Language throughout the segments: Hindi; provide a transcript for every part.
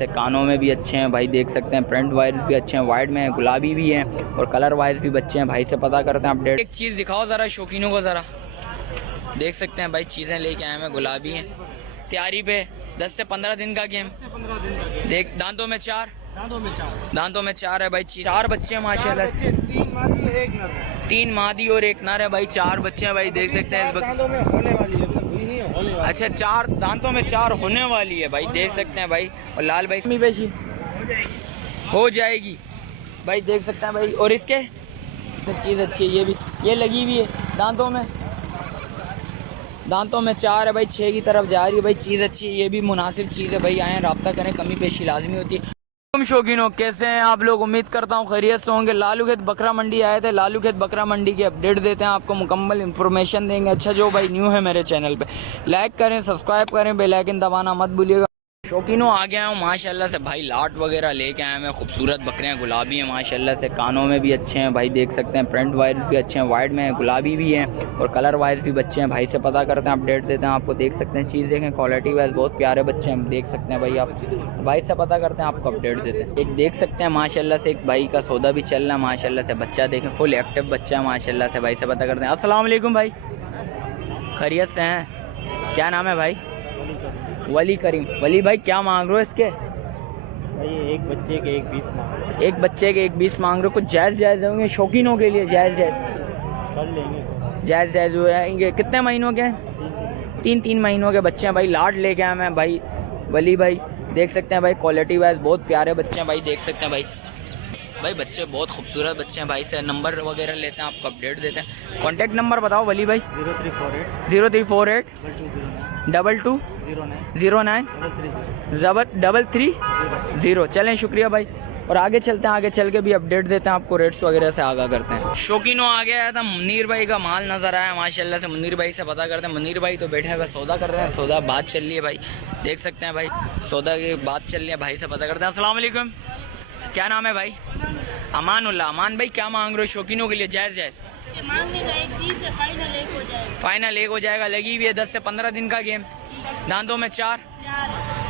से। कानों में भी अच्छे हैं भाई, देख सकते हैं प्रिंट वाइज भी अच्छे हैं, वाइट में गुलाबी भी हैं और कलर वाइज भी बच्चे हैं। भाई से पता करते हैं अपडेट। एक चीज़ दिखाओ ज़रा शौकीनों को ज़रा, देख सकते हैं भाई चीज़ें लेके आए हैं, गुलाबी हैं, तैयारी पे 10 से 15 दिन का गेम। देख दांतों में चार है भाई, 4 बच्चे हैं माशाल्लाह से, 3 मादी और 1 नर है भाई, 4 बच्चे हैं भाई, देख सकते हैं। अच्छा 4 दांतों में 4 होने वाली है भाई, देख सकते हैं भाई। और लाल भाई बेची हो जाएगी भाई, देख सकते हैं भाई। और इसके चीज़ अच्छी है, ये लगी हुई है दांतों में 4 है भाई, 6 की तरफ जा रही है भाई, चीज़ अच्छी है, ये भी मुनासिब चीज़ है भाई। आएँ रब्ता करें, कमी पेशी लाजमी होती है। तुम शौकीनों कैसे हैं आप लोग, उम्मीद करता हूँ खैरियत से होंगे। लालू खेत बकरा मंडी आए थे, लालू खेत बकरा मंडी की अपडेट देते हैं आपको, मुकम्मल इन्फॉर्मेशन देंगे। अच्छा जो भाई न्यू है मेरे चैनल पे, लाइक करें, सब्सक्राइब करें, बेल आइकन दबाना मत भूलिएगा। शौकीनों आ गया हूँ माशाल्लाह से भाई, लाट वगैरह लेके आए हैं, खूबसूरत बकरियाँ गुलाबी हैं माशाल्लाह से, कानों में भी अच्छे हैं भाई, देख सकते हैं प्रिंट वाइज भी अच्छे हैं, वाइट में गुलाबी भी हैं और कलर वाइज भी बच्चे हैं। भाई से पता करते हैं, अपडेट देते हैं आपको, देख सकते हैं चीज़ देखें, क्वालिटी वाइज बहुत प्यारे बच्चे हैं, देख सकते हैं भाई आप। भाई से पता करते हैं, आपको अपडेट देते हैं। एक देख सकते हैं माशाल्लाह से, एक भाई का सौदा भी चल रहा है माशाल्लाह से, बच्चा देखें फुल एक्टिव बच्चा है माशाल्लाह से। भाई से पता करते हैं। अस्सलाम वालेकुम भाई, खैरियत से हैं? क्या नाम है भाई? वली करीम। वली भाई क्या मांग रहे हो इसके? भाई एक बच्चे के 1.20 मांग। एक बच्चे के 1.20 मांग रहे हो, कुछ जायज़ होंगे शौकीनों के लिए? जायज़ कर लेंगे, जायज़ हो जाएंगे। कितने महीनों के? 3 महीनों के बच्चे हैं भाई, लाट लेके आए हैं भाई वली भाई, देख सकते हैं भाई, क्वालिटी वाइज बहुत प्यारे बच्चे हैं भाई, देख सकते हैं भाई बच्चे बहुत खूबसूरत बच्चे हैं। भाई से नंबर वगैरह लेते हैं, आपको अपडेट देते हैं। कॉन्टैक्ट नंबर बताओ वली भाई। 0348 22 09 330। चलें शुक्रिया भाई, और आगे चलते हैं, आगे चल के भी अपडेट देते हैं आपको, रेट्स वगैरह से आगाह करते हैं। शौकीनों आ गया था, मुनीर भाई का माल नज़र आया माशाल्लाह से, मुनीर भाई से पता करते हैं। मुनीर भाई तो बैठे हुए सौदा कर रहे हैं, सौदा बात चल रही है भाई, देख सकते हैं भाई, सौदा की बात चल रही है। भाई से पता करते हैं। अस्सलाम वालेकुम, क्या नाम है भाई? अमानुल्लाह। अमान भाई क्या मांग रहे हो शौकीनों के लिए? जायज़ फाइनल एक हो जाएगा, लगी हुई है 10 से 15 दिन का गेम, दांतों में 4।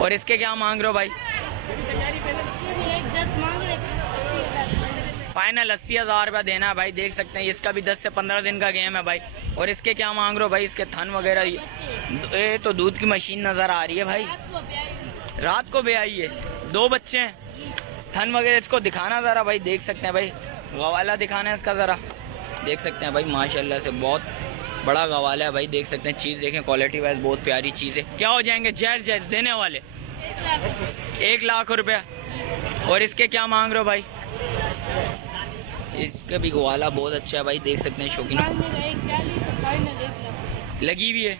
और इसके क्या मांग रहे हो भाई? फाइनल 80,000 रुपया देना है भाई, देख सकते हैं। इसका भी 10 से 15 दिन का गेम है भाई। और इसके क्या मांग रहे हो भाई? इसके थन वगैरह, ये तो दूध की मशीन नज़र आ रही है भाई, रात को भी आई है, 2 बच्चे हैं, थन वगैरह इसको दिखाना ज़रा भाई, देख सकते हैं भाई, गवाला दिखाना है इसका ज़रा, देख सकते हैं भाई माशाल्लाह से, बहुत बड़ा गवाला है भाई, देख सकते हैं। चीज़ देखें, क्वालिटी वाइज बहुत प्यारी चीज़ है। क्या हो जाएंगे? जायज़ देने वाले 1 लाख रुपया। और इसके क्या मांग रहे हो भाई? इसका भी गवाला बहुत अच्छा है भाई, देख सकते हैं शौकीन, लगी हुई है।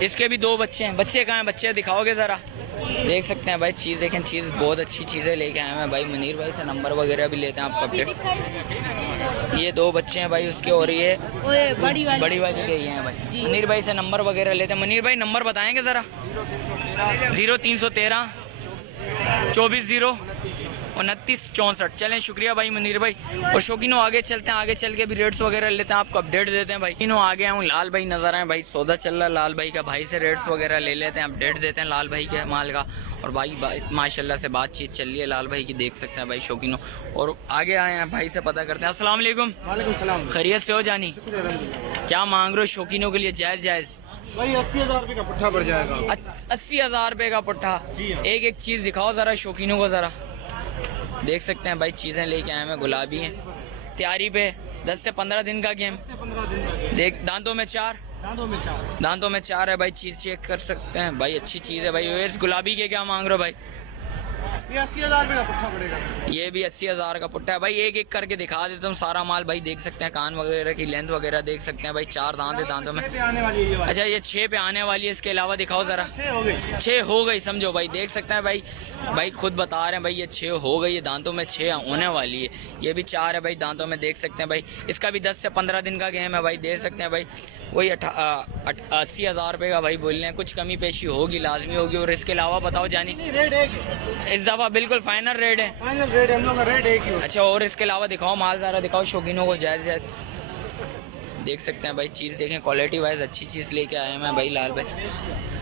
इसके भी 2 बच्चे हैं। बच्चे कहाँ हैं? बच्चे दिखाओगे ज़रा, देख सकते हैं भाई। चीज़ देखें, चीज़ बहुत अच्छी चीज़ें लेके आए हैं भाई। मुनीर भाई से नंबर वगैरह भी लेते हैं आपको अपडेट। ये 2 बच्चे हैं भाई उसके, और ये बड़ी वाली के हैं भाई। मुनीर भाई से नंबर वगैरह लेते हैं। मुनीर भाई नंबर बताएंगे ज़रा? 0313 24 29 64। चलें शुक्रिया भाई मुनीर भाई। और शौकीनों आगे चलते हैं, आगे चल के भी रेट्स वगैरह लेते हैं, आपको अपडेट देते हैं भाई। तीनों आ गया हूँ, लाल भाई नज़र आए भाई, सौदा चल रहा है लाल भाई का। भाई से रेट्स वगैरह ले लेते हैं, अपडेट देते हैं लाल भाई के माल का। और भाई माशाल्लाह से बातचीत चल रही है लाल भाई की, देख सकते हैं भाई शौकीनों। और आगे आए हैं, भाई से पता करते हैं। अस्सलाम वालेकुम। वालेकुम सलाम। खैरियत से हो जानी? क्या मांग रहे हो शौकीनों के लिए? जायज़ भाई 80,000 रुपये का पुट्ठा पड़ जाएगा। 80,000 रुपये का पुट्ठा। एक चीज़ दिखाओ ज़रा शौकीनों को ज़रा, देख सकते हैं भाई, चीज़ें लेके आए हैं, गुलाबी हैं, तैयारी पे 10 से 15 दिन का गेम। देख दांतों में 4 है भाई, चीज़ चेक कर सकते हैं भाई, अच्छी चीज़ है भाई। इस गुलाबी के क्या मांग रहे हो भाई? ये 80,000 रुपये का पुट्ठा पड़ेगा। ये भी 80,000 का पुट्ठा है भाई। एक करके दिखा देता हूँ सारा माल भाई, देख सकते हैं, कान वगैरह की लेंथ वगैरह देख सकते हैं भाई। 4 दांत है दांतों में। अच्छा ये 6 पे आने वाली है, इसके अलावा दिखाओ ज़रा। 6 हो गई समझो भाई, देख सकते हैं भाई, भाई खुद बता रहे हैं भाई, ये 6 हो गई है, दांतों में 6 होने वाली है। ये भी 4 है भाई दांतों में, देख सकते हैं भाई। इसका भी 10 से 15 दिन का गेम है भाई, देख सकते हैं भाई। वही 80,000 रुपये का भाई बोल रहे हैं, कुछ कमी पेशी होगी, लाजमी होगी। और इसके अलावा बताओ जानी, इस दफ़ा बिल्कुल फाइनल रेट है? फाइनल रेट है हम लोग का, रेट एक ही। अच्छा और इसके अलावा दिखाओ माल ज़रा, दिखाओ शौकीनों को जायज़ देख सकते हैं भाई। चीज़ देखें, क्वालिटी वाइज अच्छी चीज़ लेके आए हैं भाई लाल भाई,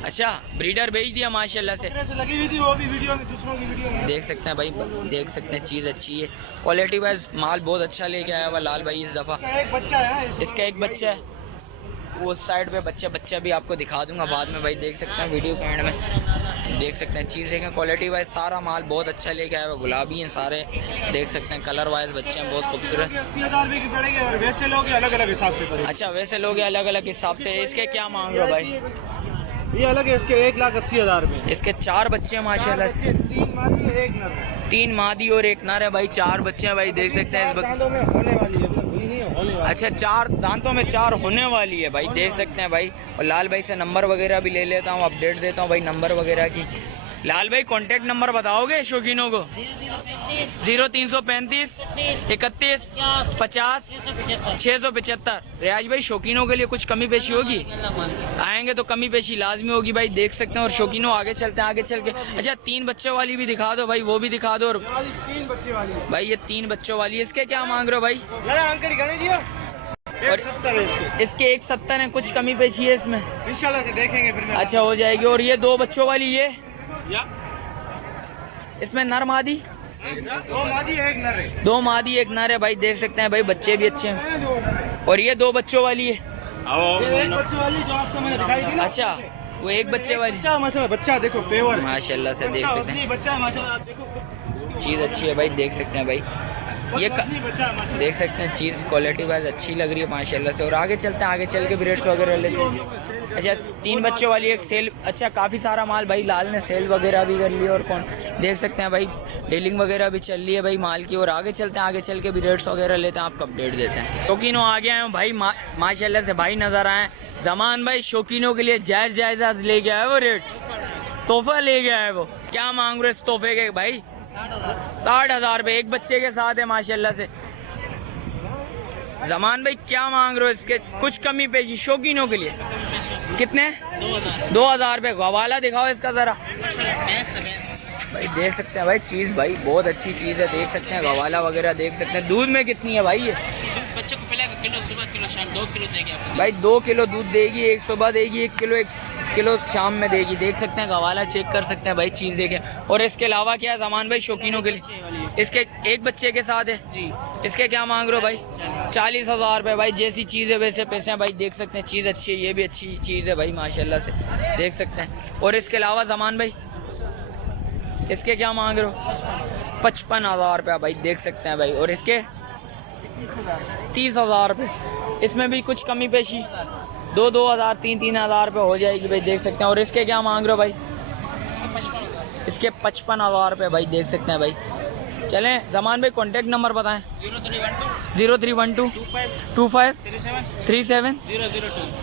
अच्छा ब्रीडर भेज दिया माशाल्लाह से। लगी हुई थी वो भी वीडियो में, दूसरों की वीडियो में। देख सकते हैं भाई, देख सकते हैं चीज़ अच्छी है, क्वालिटी वाइज माल बहुत अच्छा लेके आया हुआ लाल भाई इस दफ़ा। एक बच्चा है, इसका एक बच्चा है, वो साइड पे बच्चा भी आपको दिखा दूंगा बाद में भाई। देख सकते हैं वीडियो के एंड में, देख सकते हैं चीज़ देखें, क्वालिटी वाइज सारा माल बहुत अच्छा लेके आया हुआ, गुलाबी हैं सारे, देख सकते हैं कलर वाइज बच्चे हैं बहुत खूबसूरत। 80,000 रुपये की पड़ेगी और वैसे लोग अलग अलग हिसाब से पड़ेगी। अच्छा वैसे लोग अलग अलग हिसाब से, इसके क्या मांग रहे हो भाई? ये अलग है, इसके 1,80,000 रुपये। इसके 4 बच्चे हैं माशाल्लाह से, 3 मादी और 1 नर है भाई, 4 बच्चे हैं भाई, देख सकते हैं इस दांतों में होने वाली है, हुई नहीं है, होने वाली। अच्छा 4 दांतों में 4 होने वाली है भाई, देख सकते हैं भाई। और लाल भाई से नंबर वगैरह भी ले लेता हूँ, अपडेट देता हूँ भाई नंबर वगैरह की। लाल भाई कांटेक्ट नंबर बताओगे शौकीनों को? 0335 31 50 675। रियाज भाई शौकीनों के लिए कुछ कमी पेशी होगी? आएंगे तो कमी पेशी लाजमी होगी भाई, देख सकते हैं। और शौकीनों आगे चलते हैं, आगे चल के अच्छा 3 बच्चों वाली भी दिखा दो भाई, वो भी दिखा दो। और 3 बच्चे वाली है भाई ये 3 बच्चों वाली है, इसके क्या मांग रहे हो भाई? और इसके 170 है, कुछ कमी पेशी है इसमें इंशाल्लाह से देखेंगे फिर। अच्छा हो जाएगी। और ये 2 बच्चों वाली ये इसमें नर मादी? 2 मादी है, 1 नर है। 2 मादी 1 नर है भाई, देख सकते हैं भाई, बच्चे भी अच्छे हैं। और ये 2 बच्चों वाली है, ये 1 बच्चे वाली जो आपको मैंने दिखाई थी ना। अच्छा वो 1 बच्चे वाली माशाल्लाह, बच्चा देखो पेवर माशाल्लाह से, देख सकते हैं बच्चा है माशाल्लाह, आप देखो चीज़ अच्छी है भाई, देख सकते हैं भाई। ये बच्चा है माशाल्लाह। देख सकते हैं चीज़ क्वालिटी वाइज अच्छी लग रही है माशाल्लाह से। और आगे चलते हैं, आगे चल के ब्रेड्स वगैरह लेते हैं। अच्छा 3 बच्चों वाली एक सेल, अच्छा काफ़ी सारा माल भाई लाल ने सेल वगैरह भी कर लिया। और कौन देख सकते हैं भाई डीलिंग वगैरह भी चल रही है भाई माल की। और आगे चलते हैं, आगे चल के ब्रेड्स वगैरह लेते हैं, आपको अपडेट देते हैं। शौकीनों आ गए हैं भाई माशाल्लाह से, भाई नज़र आए जमान भाई, शौकीनों के लिए जायज़ लेके आए वो रेट, तोहफा ले गया है वो। क्या मांग रहे इस तोहफे के भाई? 60,000 रुपये, एक बच्चे के साथ है माशाल्लाह से। जमान भाई क्या मांग रहे हो इसके? कुछ कमी पेशी शौकीनों के लिए? कितने? 2,000 रुपये। हवाला दिखाओ इसका ज़रा भाई, देख सकते हैं भाई चीज़ भाई बहुत अच्छी चीज़ है, देख सकते हैं हवाला वगैरह देख सकते हैं। दूध में कितनी है भाई ये? बच्चे को पहले किलो सुबह, किलो शाम, 2 किलो देंगे आपको भाई 2 किलो दूध देगी, एक सुबह देगी, 1 किलो शाम में देगी। देख सकते हैं हवाला चेक कर सकते हैं भाई, चीज़ देखें। और इसके अलावा क्या है जमान भाई शौकीनों के लिए? इसके 1 बच्चे के साथ है जी। इसके क्या मांग रहे हो भाई? 40,000 रुपये भाई, जैसी चीज़ है वैसे पैसे हैं भाई, देख सकते हैं चीज़ अच्छी है, ये भी अच्छी चीज़ है भाई माशाल्लाह से, देख सकते हैं। और इसके अलावा जमान भाई इसके क्या मांग रहे हो? 55,000 रुपया भाई, देख सकते हैं भाई। और इसके 30,000 रुपये, इसमें भी कुछ कमी पेशी 2,000 3,000 रुपये हो जाएगी भाई, देख सकते हैं। और इसके क्या मांग रहे हो भाई? इसके 55,000 रुपये भाई, देख सकते हैं भाई। चलें जमान भाई कॉन्टेक्ट नंबर बताएं। 0312 25 37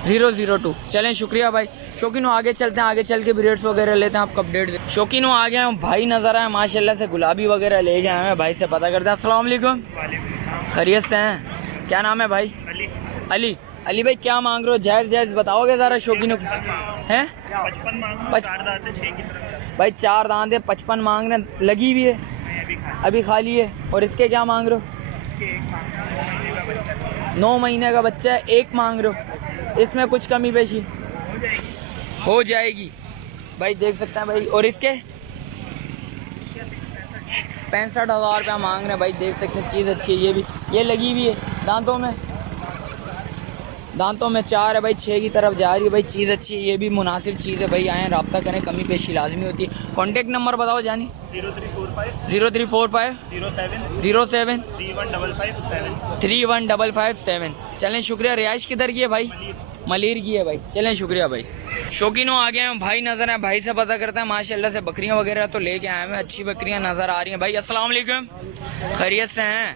002। चलें शुक्रिया भाई। शौकीनों आगे चलते हैं, आगे चल के ब्रेड्स वगैरह लेते हैं, आपको अपडेट दें। शौकीनों आ गए हैं भाई, नज़र आए माशाल्लाह से, गुलाबी वगैरह ले गए हैं भाई से पता करते हैं। अस्सलाम वालेकुम, खैरियत से हैं? क्या नाम है भाई? अली। अली भाई क्या मांग रहे हो? जायज़ बताओगे ज़रा शौकीनों को? हैं 55 भाई, 4 दांत है, 55 मांग रहे, लगी हुई है अभी खाली है। और इसके क्या मांग रहे हो? 9 महीने का बच्चा है, 1 मांग रहे हो, इसमें कुछ कमी पेशी हो जाएगी भाई, देख सकते हैं भाई। और इसके 65,000 रुपया मांग रहे हैं भाई, देख सकते हैं चीज़ अच्छी है, ये भी ये लगी हुई है दांतों में 4 है भाई, 6 की तरफ जा रही है भाई, चीज़ अच्छी है, ये भी मुनासिब चीज़ है भाई। आएँ रब्ता करें, कमी पेशी लाजमी होती है। कॉन्टेक्ट नंबर बताओ जानी। 0345 07 31557। चलें शुक्रिया। रिहाइश किधर की है भाई? मलीर की है भाई, चलें शुक्रिया भाई। शौकीनों आ गए हैं भाई, नज़र है भाई से पता करते हैं माशाल्लाह से। बकरियां वगैरह तो लेके आए हैं, अच्छी बकरियां नज़र आ रही हैं भाई। अस्सलाम वालेकुम, खैरियत से हैं?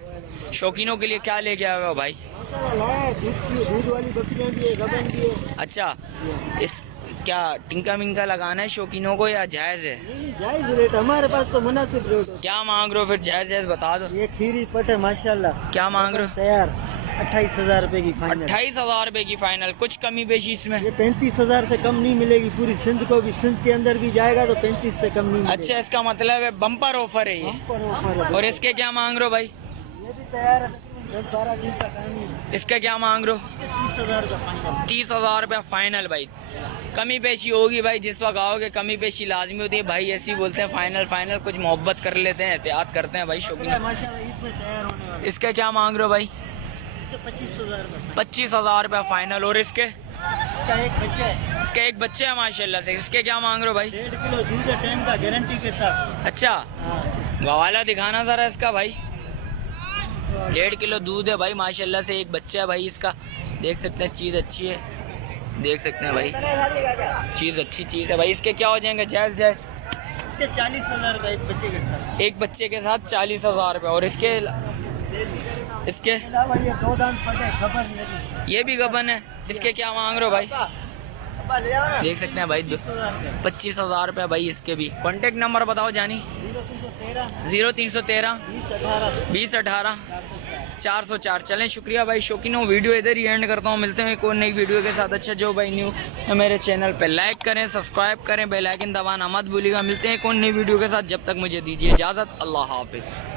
शौकीनों के लिए क्या लेके आए हो भाई? दूध वाली बकरियां भी है, गबन भी है। अच्छा इस क्या टिंका मिंका लगाना है शौकीनों को या जायज़ है? जायज़ रेट हमारे पास तो मुनासिब रेट है। क्या मांग रहे हो फिर? जायज़ बता दो। ये खीरी पट है माशाल्लाह। क्या मांग रहे हो? तैयार 28,000 रुपये की फाइनल। 28,000 रुपये की फाइनल, कुछ कमी पेशी इसमें? ये 35,000 से कम नहीं मिलेगी, पूरी सिंध को भी, सिंध के अंदर भी जाएगा तो 35 से कम नहीं मिलेगी। अच्छा इसका मतलब है बम्पर ऑफर है ये। ऑफर है। और इसके क्या मांग रहे हो भाई? ये भी तैयार है, 10-12 दिन का टाइम है। इसका क्या मांग रहे हो? 30,000 का फाइनल। 30,000 रुपया फाइनल भाई, कमी पेशी होगी भाई, जिस वक्त आओगे कमी पेशी लाजमी होती है भाई। ऐसे ही बोलते हैं फाइनल फाइनल, कुछ मोहब्बत कर लेते हैं, एहतियात करते हैं भाई शौकीन। माशाल्लाह इसमें तैयार होने वाला इसका क्या मांग रहे हो भाई? इसके 25,000 रुपये। 25,000 रुपया फाइनल। और इसके इसका एक बच्चा है, इसके एक बच्चे हैं माशाल्लाह से, इसके क्या मांग रहे हो भाई? 1.5 किलो दूध है टाइम का गारंटी के साथ। अच्छा, हाँ गवाला दिखाना ज़रा इसका भाई। 1.5 किलो दूध है भाई माशाल्लाह से, एक बच्चा है भाई इसका। देख सकते हैं चीज़ अच्छी है, देख सकते हैं भाई चीज़ अच्छी चीज़ है भाई। इसके क्या हो जाएंगे जायज़ जायज़? इसके 40,000 का एक बच्चे के साथ। एक बच्चे के साथ 40,000 रुपये। और इसके इसके अलावा ये 2 दांत पड़े खबर नहीं। ये भी गबन है, इसके क्या मांग रहे हो भाई? देख सकते हैं भाई 25,000 रुपये भाई इसके भी। कॉन्टेक्ट नंबर बताओ जानी। 0313 20 18 404। चलें, शुक्रिया भाई शौकीनों। वीडियो इधर ही एंड करता हूँ, मिलते हैं एक और नई वीडियो के साथ। अच्छा जो भाई न्यू है मेरे चैनल पे लाइक करें, सब्सक्राइब करें, बेल आइकन दबाना मत भूलिएगा। मिलते हैं एक और नई वीडियो के साथ, जब तक मुझे दीजिए इजाज़त। अल्लाह हाफिज़।